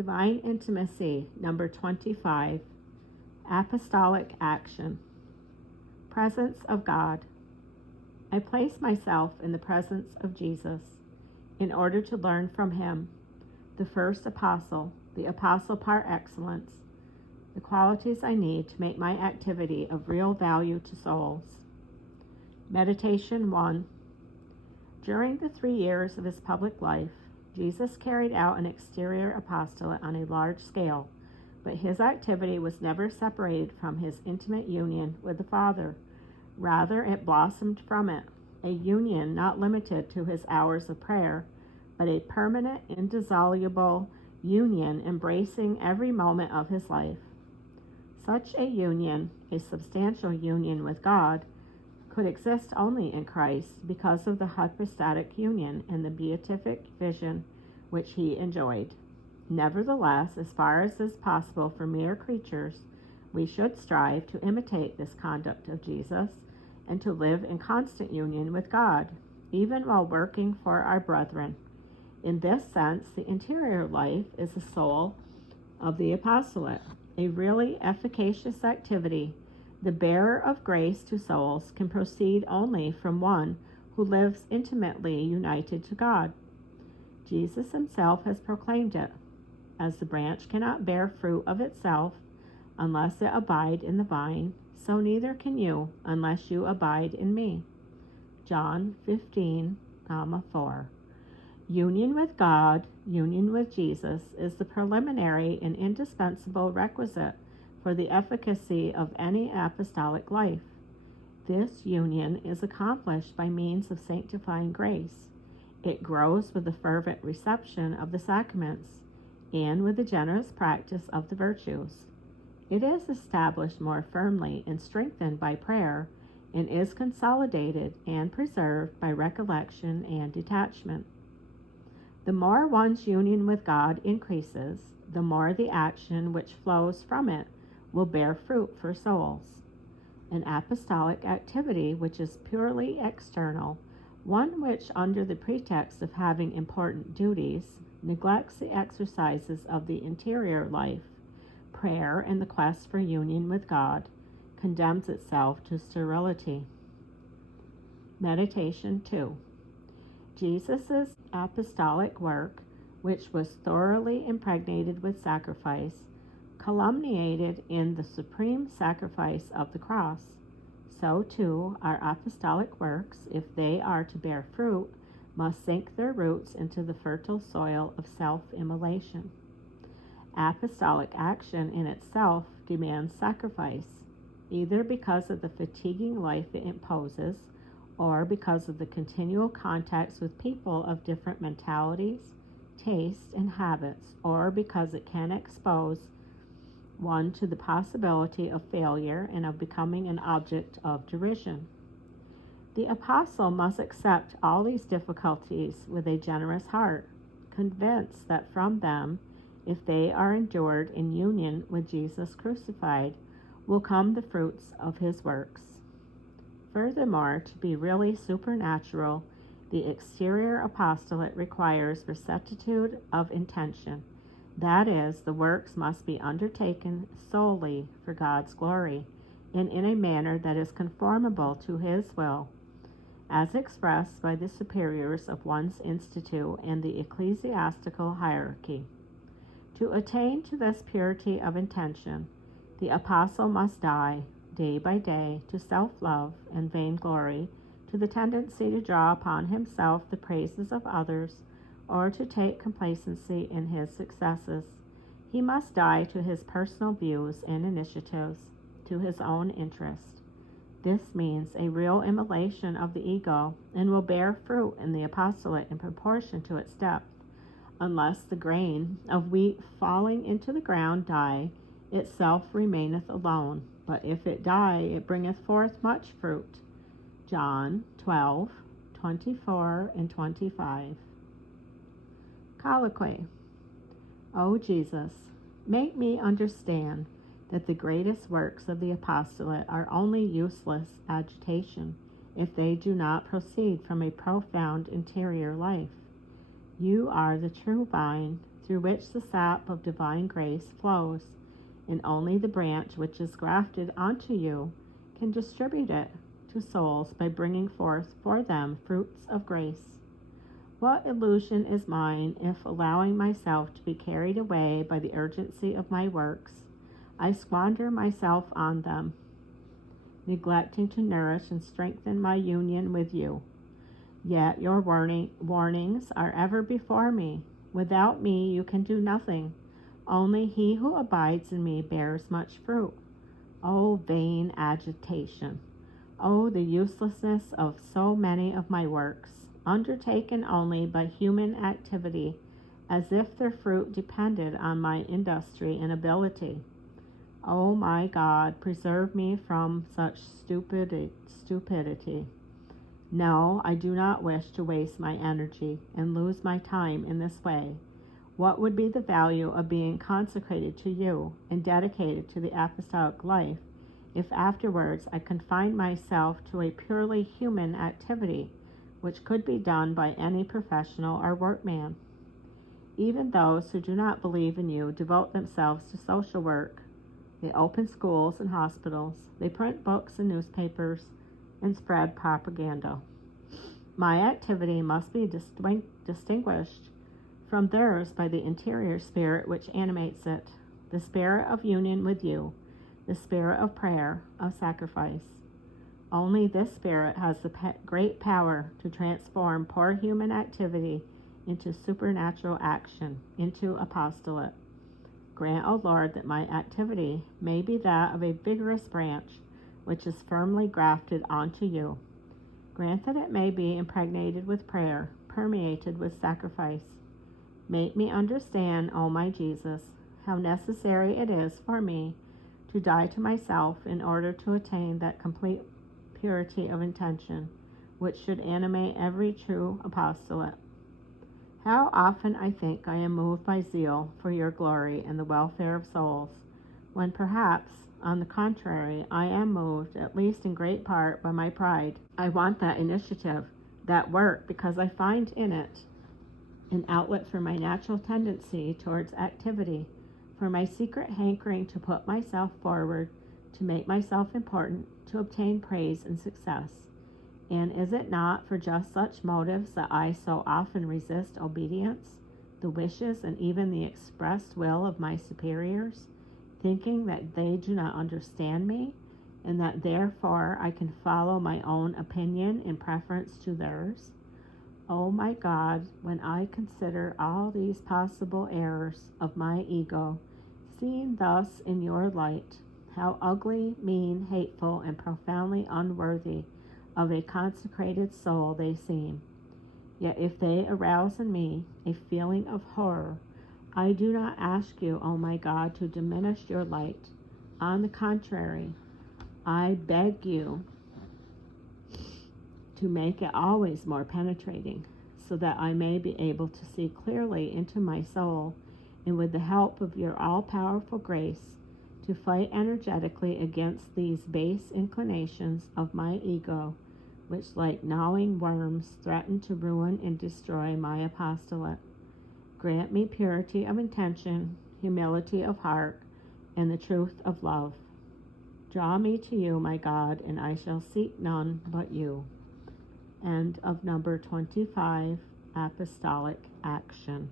Divine Intimacy, number 25. Apostolic Action. Presence of God. I place myself in the presence of Jesus in order to learn from him, the first apostle, the apostle par excellence, the qualities I need to make my activity of real value to souls. Meditation 1. During the 3 years of his public life, Jesus carried out an exterior apostolate on a large scale, but his activity was never separated from his intimate union with the Father. Rather, it blossomed from it, a union not limited to his hours of prayer, but a permanent, indissoluble union embracing every moment of his life. Such a union, a substantial union with God, could exist only in Christ because of the hypostatic union and the beatific vision which he enjoyed. Nevertheless, as far as is possible for mere creatures, we should strive to imitate this conduct of Jesus and to live in constant union with God, even while working for our brethren. In this sense, the interior life is the soul of the apostolate, a really efficacious activity. The bearer of grace to souls can proceed only from one who lives intimately united to God. Jesus himself has proclaimed it. As the branch cannot bear fruit of itself unless it abide in the vine, so neither can you unless you abide in me. John 15:4. Union with God, union with Jesus, is the preliminary and indispensable requisite for the efficacy of any apostolic life. This union is accomplished by means of sanctifying grace. It grows with the fervent reception of the sacraments and with the generous practice of the virtues. It is established more firmly and strengthened by prayer, and is consolidated and preserved by recollection and detachment. The more one's union with God increases, the more the action which flows from it will bear fruit for souls. An apostolic activity which is purely external, one which, under the pretext of having important duties, neglects the exercises of the interior life, prayer, and the quest for union with God, condemns itself to sterility. Meditation 2. Jesus' apostolic work, which was thoroughly impregnated with sacrifice, culminated in the supreme sacrifice of the cross. So too our apostolic works, if they are to bear fruit, must sink their roots into the fertile soil of self-immolation. Apostolic action in itself demands sacrifice, either because of the fatiguing life it imposes, or because of the continual contacts with people of different mentalities, tastes, and habits, or because it can expose one to the possibility of failure and of becoming an object of derision. The apostle must accept all these difficulties with a generous heart, convinced that from them, if they are endured in union with Jesus crucified, will come the fruits of his works. Furthermore, to be really supernatural, the exterior apostolate requires rectitude of intention. That is, the works must be undertaken solely for God's glory, and in a manner that is conformable to his will, as expressed by the superiors of one's institute and the ecclesiastical hierarchy. To attain to this purity of intention, the apostle must die, day by day, to self-love and vainglory, to the tendency to draw upon himself the praises of others, or to take complacency in his successes. He must die to his personal views and initiatives, to his own interest. This means a real immolation of the ego, and will bear fruit in the apostolate in proportion to its depth. Unless the grain of wheat falling into the ground die, itself remaineth alone, but if it die, it bringeth forth much fruit. John 12:24 and 25. Colloquy. O Jesus, make me understand that the greatest works of the apostolate are only useless agitation if they do not proceed from a profound interior life. You are the true vine, through which the sap of divine grace flows, and only the branch which is grafted onto you can distribute it to souls by bringing forth for them fruits of grace. What illusion is mine if, allowing myself to be carried away by the urgency of my works, I squander myself on them, neglecting to nourish and strengthen my union with you. Yet your warnings are ever before me. Without me you can do nothing. Only he who abides in me bears much fruit. O vain agitation! O the uselessness of so many of my works, undertaken only by human activity, as if their fruit depended on my industry and ability. O my God, preserve me from such stupidity. No, I do not wish to waste my energy and lose my time in this way. What would be the value of being consecrated to you and dedicated to the apostolic life if afterwards I confine myself to a purely human activity which could be done by any professional or workman? Even those who do not believe in you devote themselves to social work. They open schools and hospitals. They print books and newspapers and spread propaganda. My activity must be distinguished from theirs by the interior spirit which animates it, the spirit of union with you, the spirit of prayer, of sacrifice. Only this spirit has the great power to transform poor human activity into supernatural action, into apostolate. Grant, O Lord, that my activity may be that of a vigorous branch which is firmly grafted onto you. Grant that it may be impregnated with prayer, permeated with sacrifice. Make me understand, O my Jesus, how necessary it is for me to die to myself in order to attain that complete purity of intention which should animate every true apostolate. How often I think I am moved by zeal for your glory and the welfare of souls, when perhaps, on the contrary, I am moved, at least in great part, by my pride. I want that initiative, that work, because I find in it an outlet for my natural tendency towards activity, for my secret hankering to put myself forward, to make myself important, to obtain praise and success. And is it not for just such motives that I so often resist obedience, the wishes and even the expressed will of my superiors, thinking that they do not understand me, and that therefore I can follow my own opinion in preference to theirs? Oh my God, when I consider all these possible errors of my ego, seen thus in your light, how ugly, mean, hateful, and profoundly unworthy of a consecrated soul they seem. Yet if they arouse in me a feeling of horror, I do not ask you, O my God, to diminish your light. On the contrary, I beg you to make it always more penetrating, so that I may be able to see clearly into my soul, and with the help of your all-powerful grace, to fight energetically against these base inclinations of my ego, which like gnawing worms threaten to ruin and destroy my apostolate. Grant me purity of intention, humility of heart, and the truth of love. Draw me to you, my God, and I shall seek none but you. End of number 25, Apostolic Action.